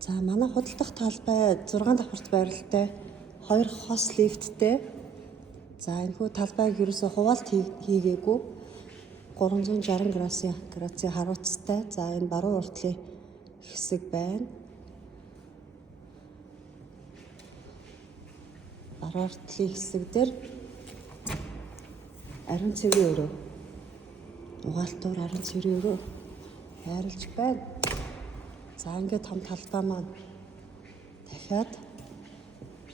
За манай худалдах талбай 6 давхарт байралтай 2 хос лифттэй. За энэ хүү талбайг ерөөсөө хуваалт хийгээгүй 360 градусын харуулцтай. За энэ баруун уртлын хэсэг байна. Баруун уртлын хэсэг дээр ариун цэврийн өрөө. Угаалтуур ариун цэврийн өрөө байрлаж байна. За ингээд том талбай маань дахиад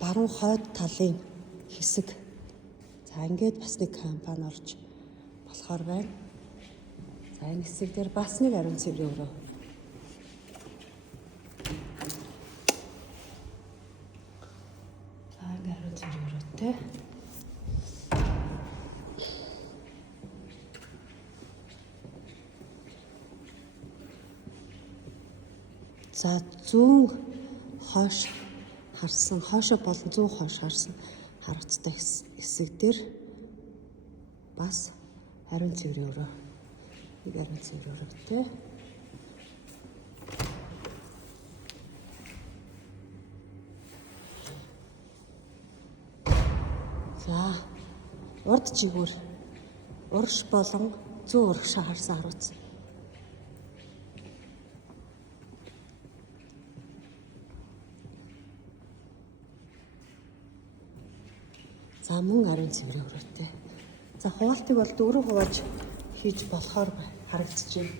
баруун хойд талын хэсэг. За ингээд бас нэг компани орж болохоор байна. За энэ хэсэг дээр бас нэг ариун цэврийн өрөө. За ингээд ариун цэврийн өрөөтэй. За зүүн хойш харсан хойшоо болон зүүн хойш харсан харагддаг хэсэг дээр бас ариун цэврийн өрөө. Нэг ариун цэврийн өрөөтэй. За урд жигүүр урагш болон зүүн урагшаа харсан харуулсан. За мөн ариун цэврийн өрөөтэй. За хуваалтыг бол 4 хувааж хийж болохоор харагдаж байна.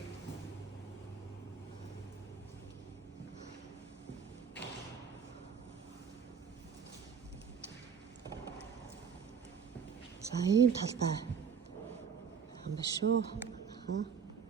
За ийм талбай юм байна шүү.